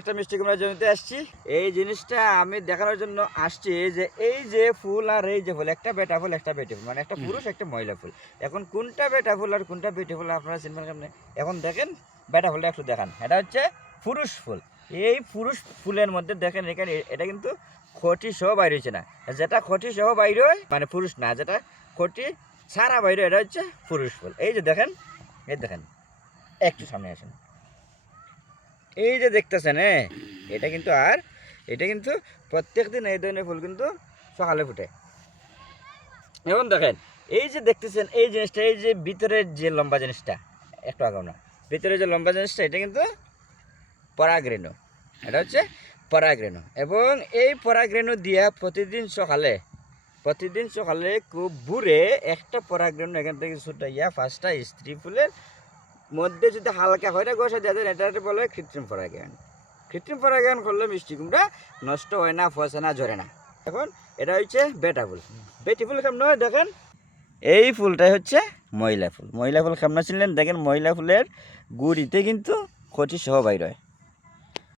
একটা মিষ্টি কুমড়া জমিতে আসছি। এই জিনিসটা আমি দেখানোর জন্য আসছি যে এই যে ফুল আর এই যে ফুল, একটা বেটা ফুল একটা বেটি ফুল, মানে একটা পুরুষ একটা মহিলা ফুল। এখন কোনটা বেটা ফুল আর কোনটা বেটি ফুল আপনারা চিনবেন কেমনে? এখন দেখেন বেটা ফুলটা একটু দেখান, এটা হচ্ছে পুরুষ ফুল। এই পুরুষ ফুলের মধ্যে দেখেন এখানে এটা কিন্তু খটি সহ বাইর হয়েছে না, যেটা খটি সহ বাইর হয় মানে পুরুষ না, যেটা খটি সারা বাইরে এটা হচ্ছে পুরুষ ফুল। এই যে দেখেন, এই দেখেন, একটু সামনে আসেন, এই যে দেখতেছেন এটা কিন্তু প্রত্যেক দিন এই ধরনের ফুল কিন্তু সকালে ফুটে। এখন দেখেন এই যে দেখতেছেন এই জিনিসটা, এই যে ভিতরের যে লম্বা জিনিসটা, একটু আগাও না, ভিতরে যে লম্বা জিনিসটা এটা কিন্তু পরাগরেণু, এটা হচ্ছে পরাগরেণু। এবং এই পরাগরেণু দিয়া প্রতিদিন সকালে খুব ভোরে একটা পরাগরেণু এখান থেকে ছুটাইয়া 5টা স্ত্রী ফুলের মধ্যে যদি হালকা হয়ে ঘষা দেওয়া যায়, এটা বলে কৃত্রিম পরাগায়ন। কৃত্রিম পরাগায়ন করলে মিষ্টি কুমড়া নষ্ট হয় না, ফসে না, ঝরে না। এখন এটা হচ্ছে বেটা ফুল। বেটি ফুল কেমন হয় দেখেন, এই ফুলটাই হচ্ছে মহিলা ফুল। মহিলা ফুল কেমন ছিলেন দেখেন, মহিলা ফুলের গুড়িতে কিন্তু খটি সহ বাইর হয়।